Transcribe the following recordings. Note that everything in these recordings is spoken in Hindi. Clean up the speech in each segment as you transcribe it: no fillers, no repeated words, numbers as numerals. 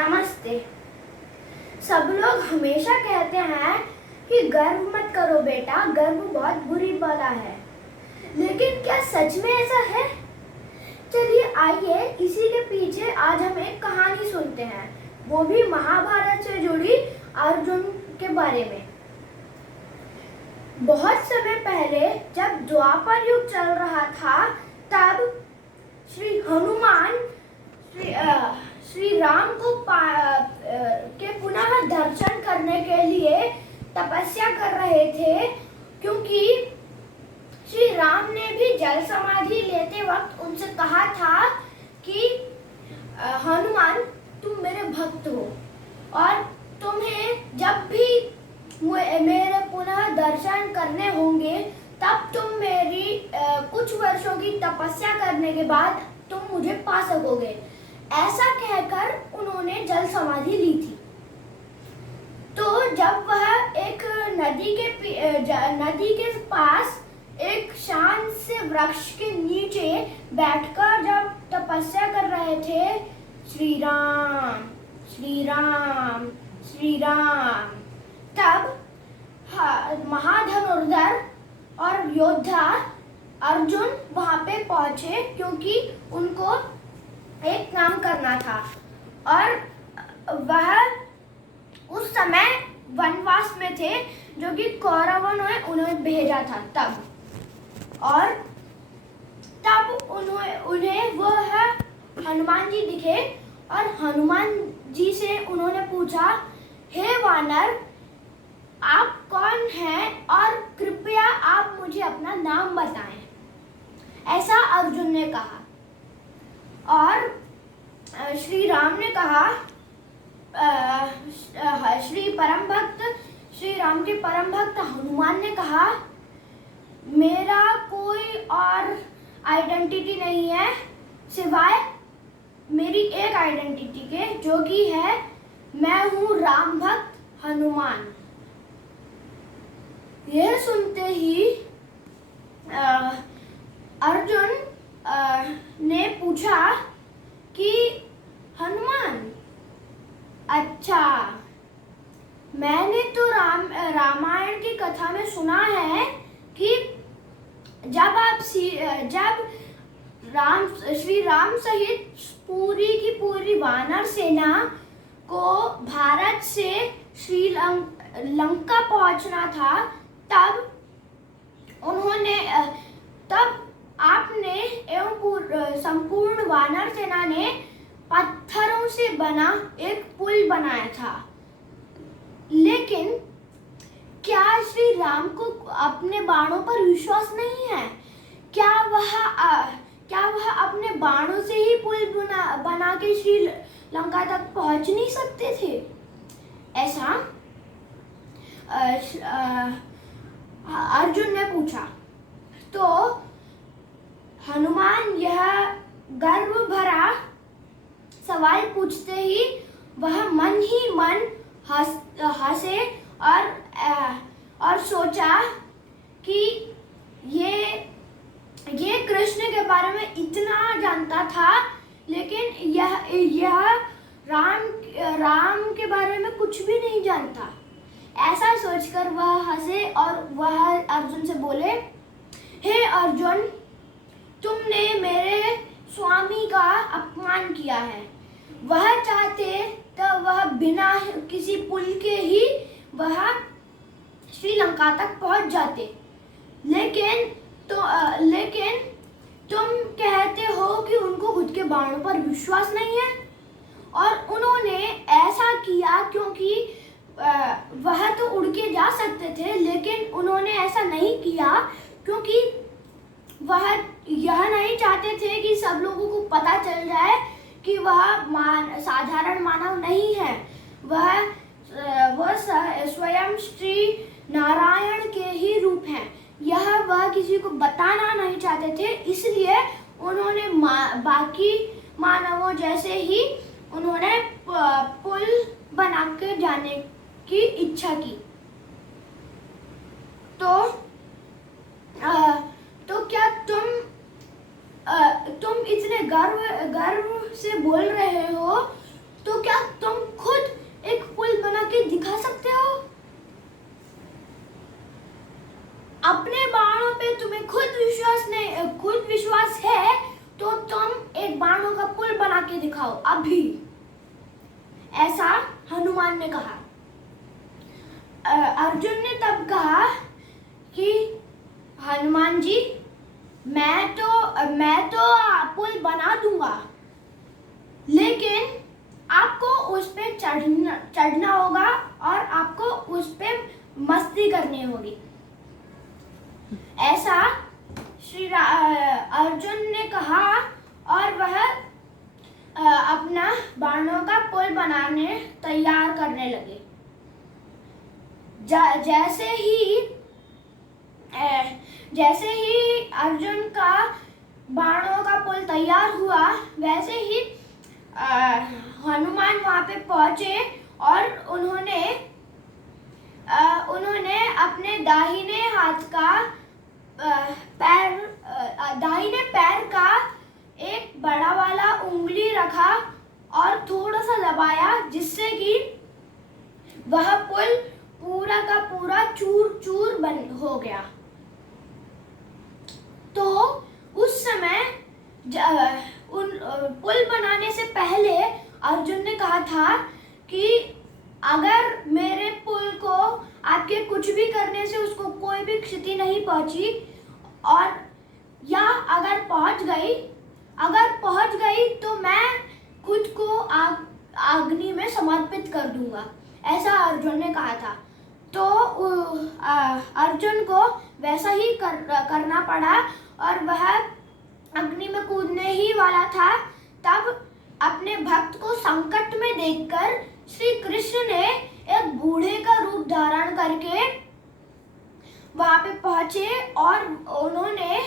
नमस्ते। सब लोग हमेशा कहते हैं कि गर्व मत करो बेटा, गर्व बहुत बुरी बला है। लेकिन क्या सच में ऐसा है? चलिए आइए इसी के पीछे आज हम एक कहानी सुनते हैं, वो भी महाभारत से जुड़ी अर्जुन के बारे में। बहुत समय पहले जब द्वापर युग चल रहा था, तब श्री हनुमान श्री राम को के पुनः दर्शन करने के लिए तपस्या कर रहे थे, क्योंकि श्री राम ने भी जल समाधि लेते वक्त उनसे कहा था कि हनुमान तुम मेरे भक्त हो और तुम्हें जब भी मेरे पुनः दर्शन करने होंगे तब तुम मेरी कुछ वर्षों की तपस्या करने के बाद तुम मुझे पा सकोगे। ऐसा कहकर उन्होंने जल समाधि ली थी। तो जब वह एक नदी के पास एक शांत से वृक्ष के नीचे बैठकर जब तपस्या कर रहे थे, श्री राम श्री राम श्री राम, तब महाधनुर्धर और योद्धा अर्जुन वहां पे पहुंचे, क्योंकि उनको एक काम करना था और वह उस समय वनवास में थे, जो कि कौरवों ने उन्हें भेजा था। तब उन्हें वह हनुमान जी दिखे और हनुमान जी से उन्होंने पूछा, हे वानर, आप कौन हैं और कृपया आप मुझे अपना नाम बताएं। ऐसा अर्जुन ने कहा और श्री राम ने कहा, श्री राम के परम भक्त हनुमान ने कहा, मेरा कोई और आइडेंटिटी नहीं है सिवाय मेरी एक आइडेंटिटी के, जो कि है मैं हूँ राम भक्त हनुमान। यह सुनते ही अर्जुन ने पूछा कि हनुमान, अच्छा, मैंने तो रामायण की कथा में सुना है कि जब श्री राम सहित पूरी की पूरी वानर सेना को भारत से लंका पहुंचना था, तब आपने एवं संपूर्ण वानर सेना ने पत्थरों से बना एक पुल बनाया था। लेकिन क्या श्री राम को अपने बाणों पर विश्वास नहीं है? क्या वह अपने बाणों से ही पुल बना के श्री लंका तक पहुंच नहीं सकते थे? ऐसा अर्जुन ने पूछा। तो हनुमान यह गर्व भरा सवाल पूछते ही वह मन ही मन हंसे और सोचा कि ये कृष्ण के बारे में इतना जानता था, लेकिन यह राम के बारे में कुछ भी नहीं जानता। ऐसा सोचकर वह हंसे और वह अर्जुन से बोले, हे अर्जुन, तुमने मेरे स्वामी का अपमान किया है। वह चाहते तो वह बिना किसी पुल के ही वह श्रीलंका तक पहुंच जाते, लेकिन तुम कहते हो कि उनको खुद के बाणों पर विश्वास नहीं है। और उन्होंने ऐसा किया क्योंकि वह तो उड़ के जा सकते थे, लेकिन उन्होंने ऐसा नहीं किया क्योंकि वह यह नहीं चाहते थे कि सब लोगों को पता चल जाए कि वह साधारण मानव नहीं है। वह स्वयं श्री नारायण के ही रूप हैं। यह वह किसी को बताना नहीं चाहते थे, इसलिए उन्होंने बाकी मानवों जैसे ही उन्होंने पुल बना के जाने की इच्छा की। तो क्या तुम इतने गर्व से बोल रहे हो, तो क्या तुम खुद विश्वास है तो तुम एक बाणों का पुल बना के दिखाओ अभी, ऐसा हनुमान ने कहा। अर्जुन ने तब कहा कि हनुमान जी, मैं तो पुल बना दूंगा, लेकिन आपको उस पे चढ़ना होगा और आपको उस पे मस्ती करनी होगी। ऐसा अर्जुन ने कहा और वह अपना बाणों का पुल बनाने तैयार करने लगे। जैसे ही अर्जुन का बाणों का पुल तैयार हुआ, वैसे ही हनुमान वहां पे पहुंचे और उन्होंने अपने दाहिने हाथ का दाहिने पैर का एक बड़ा वाला उंगली रखा और थोड़ा सा दबाया, जिससे कि वह पुल पूरा का पूरा चूर चूर हो गया। तो उस समय पुल बनाने से पहले अर्जुन ने कहा था कि अगर मेरे पुल को आपके कुछ भी करने से उसको कोई भी क्षति नहीं पहुंची, और या अगर पहुंच गई तो मैं खुद को अग्नि में समर्पित कर दूंगा, ऐसा अर्जुन ने कहा था। तो अर्जुन को वैसा ही करना पड़ा और वह अग्नि में कूदने ही वाला था। तब अपने भक्त को संकट में देखकर श्री कृष्ण ने एक बूढ़े का रूप धारण करके वहां पे पहुंचे और उन्होंने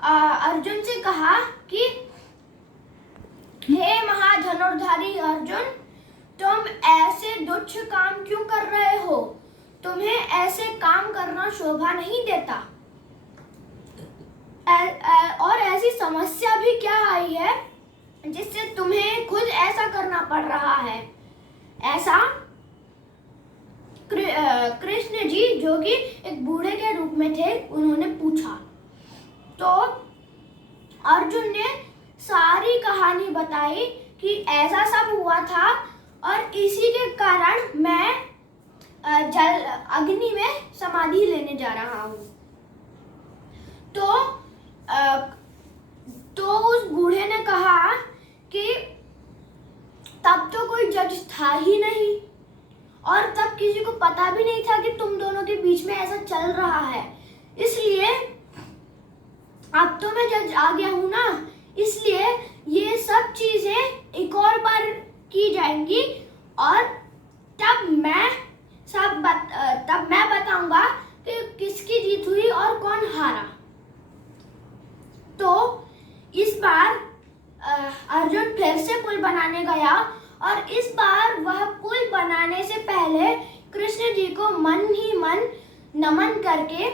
अर्जुन से कहा कि हे महाधनुर्धारी अर्जुन, तुम ऐसे तुच्छ काम क्यों कर रहे हो? तुम्हें ऐसे काम करना शोभा नहीं देता। और ऐसी समस्या भी क्या आई है जिससे तुम्हें खुद ऐसा करना पड़ रहा है? ऐसा कृष्ण जी, जो कि एक बूढ़े के रूप में थे, उन्होंने पूछा। तो अर्जुन ने सारी कहानी बताई कि ऐसा सब हुआ था और इसी के कारण मैं अग्नि में समाधि लेने जा रहा हूँ। तो उस बूढ़े ने कहा कि तब तो कोई जज था ही नहीं और तब किसी को पता भी नहीं था कि तुम दोनों के बीच में ऐसा चल रहा है, इसलिए अब तो मैं जज आ गया हूं ना, इसलिए ये सब चीजें एक और बार की जाएंगी और तब मैं बताऊंगा कि किसकी जीत हुई और कौन हारा। तो इस बार अर्जुन फिर से पुल बनाने गया और इस बार वह पुल बनाने से पहले कृष्ण जी को मन ही मन नमन करके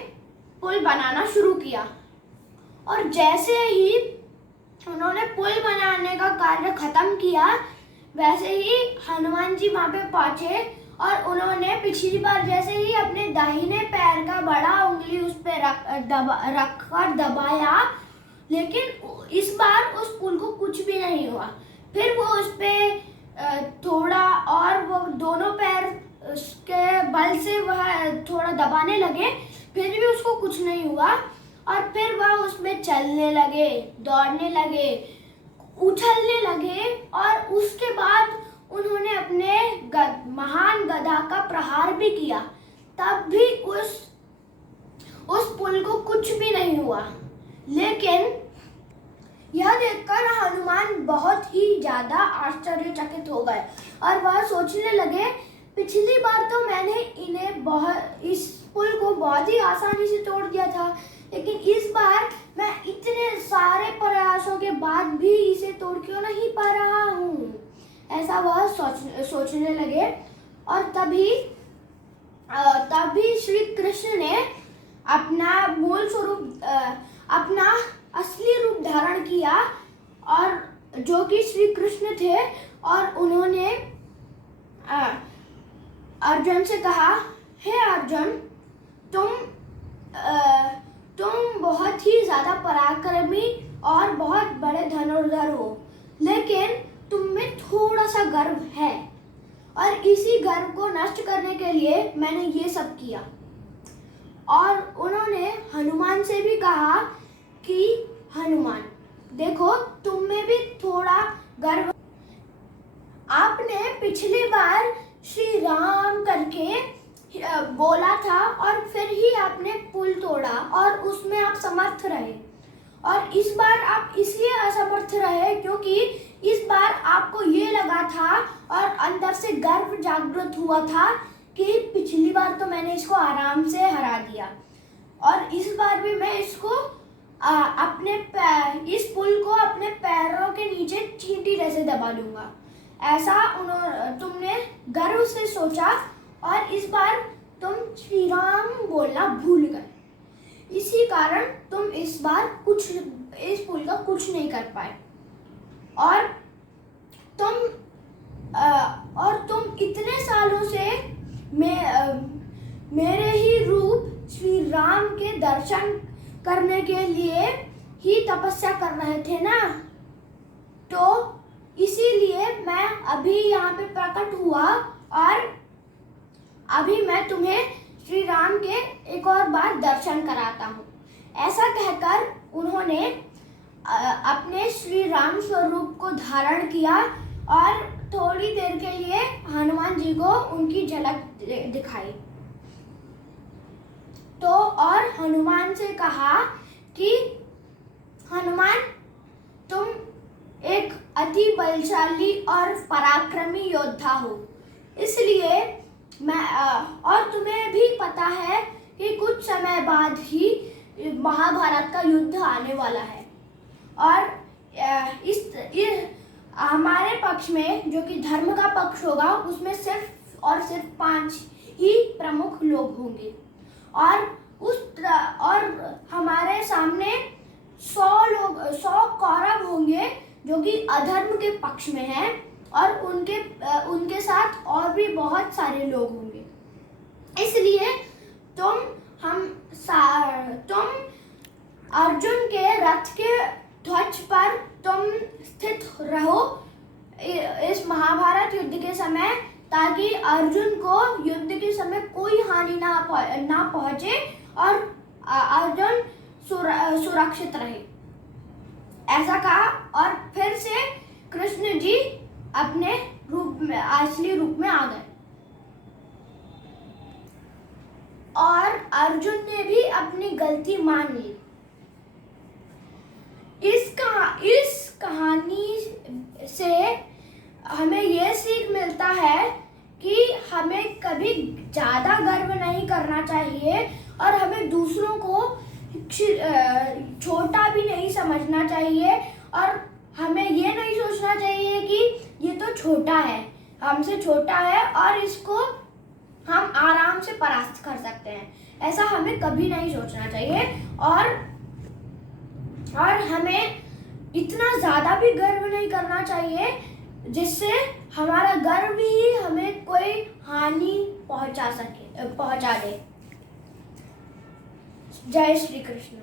पुल बनाना शुरू किया। और जैसे ही उन्होंने पुल बनाने का कार्य खत्म किया, वैसे ही हनुमान जी वहां पे पहुंचे और उन्होंने पिछली बार जैसे ही अपने दाहिने पैर का बड़ा उंगली उस पे रखकर दबाया, लेकिन इस बार उस पुल को कुछ भी नहीं हुआ। फिर वो उस पे थोड़ा और वो दोनों पैर के बल से वह थोड़ा दबाने लगे, फिर भी उसको कुछ नहीं हुआ। और फिर वह उसमें चलने लगे, दौड़ने लगे, उछलने लगे और उसके बाद उन्होंने अपने महान गदा का प्रहार भी किया, तब भी उस पुल को कुछ भी नहीं हुआ। लेकिन यह देखकर हनुमान बहुत ही ज्यादा आश्चर्यचकित हो गए और वह सोचने लगे, पिछली बार तो मैंने इस पुल को बहुत ही आसानी से तोड़ दिया था, लेकिन इस बार मैं इतने सारे प्रयासों के बाद भी इसे तोड़ क्यों नहीं पा रहा हूँ, ऐसा वह सोचने लगे। और तभी श्री कृष्ण ने अपना मूल स्वरूप, अपना असली रूप धारण किया और जो कि श्री कृष्ण थे, और उन्होंने अर्जुन से कहा, हे अर्जुन, तुम बहुत ही ज्यादा पराक्रमी और बहुत बड़े धनुर्धर हो, लेकिन तुम में थोड़ा सा गर्व है और इसी गर्व को नष्ट करने के लिए मैंने ये सब किया। और उन्होंने हनुमान से भी कहा कि हनुमान देखो, तुम में भी थोड़ा गर्व, आपने पिछली बार श्री राम करके बोला था और फिर ही आपने पुल तोड़ा और उसमें आप समर्थ रहे, और इस बार आप इसलिए असमर्थ रहे क्योंकि इस बार आपको ये लगा था और अंदर से गर्व जागृत हुआ था कि पिछली बार तो मैंने इसको आराम से हरा दिया और इस बार भी मैं इसको इस पुल को अपने पैरों के नीचे चींटी जैसे दबा दूंगा। ऐसा तुमने गर्व से सोचा और इस बार तुम श्री राम बोलना भूल गए, इसी कारण तुम इस बार इस पुल का कुछ नहीं कर पाए और तुम इतने सालों से मेरे ही रूप श्री राम के दर्शन करने के लिए ही तपस्या कर रहे थे ना, तो इसीलिए मैं अभी यहाँ पे प्रकट हुआ और अभी मैं तुम्हें श्री राम के एक और बार दर्शन कराता हूँ। ऐसा कहकर उन्होंने अपने श्री राम स्वरूप को धारण किया और थोड़ी देर के लिए हनुमान जी को उनकी झलक दिखाई। तो और हनुमान से कहा कि हनुमान, तुम एक अति बलशाली और पराक्रमी योद्धा हो, इसलिए मैं और तुम्हें भी पता है कि कुछ समय बाद ही महाभारत का युद्ध आने वाला है और हमारे पक्ष में जो कि धर्म का पक्ष होगा उसमें सिर्फ और सिर्फ 5 ही प्रमुख लोग होंगे और हमारे सामने 100 कौरव होंगे जो कि अधर्म के पक्ष में हैं और उनके साथ और भी बहुत सारे लोग होंगे। इसलिए तुम अर्जुन के रथ के ध्वज पर तुम स्थित रहो इस महाभारत युद्ध के समय, ताकि अर्जुन को युद्ध के समय कोई हानि ना पहुंचे और अर्जुन सुरक्षित रहे। ऐसा कहा और फिर से कृष्ण जी अपने असली रूप में आ गए और अर्जुन ने भी अपनी गलती मान ली। इस कहानी से हमें यह सीख मिलता है कि हमें कभी ज़्यादा गर्व नहीं करना चाहिए और हमें दूसरों को छोटा भी नहीं समझना चाहिए और हमें ये नहीं सोचना चाहिए कि ये तो छोटा है, हमसे छोटा है और इसको हम आराम से परास्त कर सकते हैं। ऐसा हमें कभी नहीं सोचना चाहिए और हमें इतना ज़्यादा भी गर्व नहीं करना चाहिए जिससे हमारा गर्व ही हमें कोई हानि पहुंचा दे। जय श्री कृष्ण।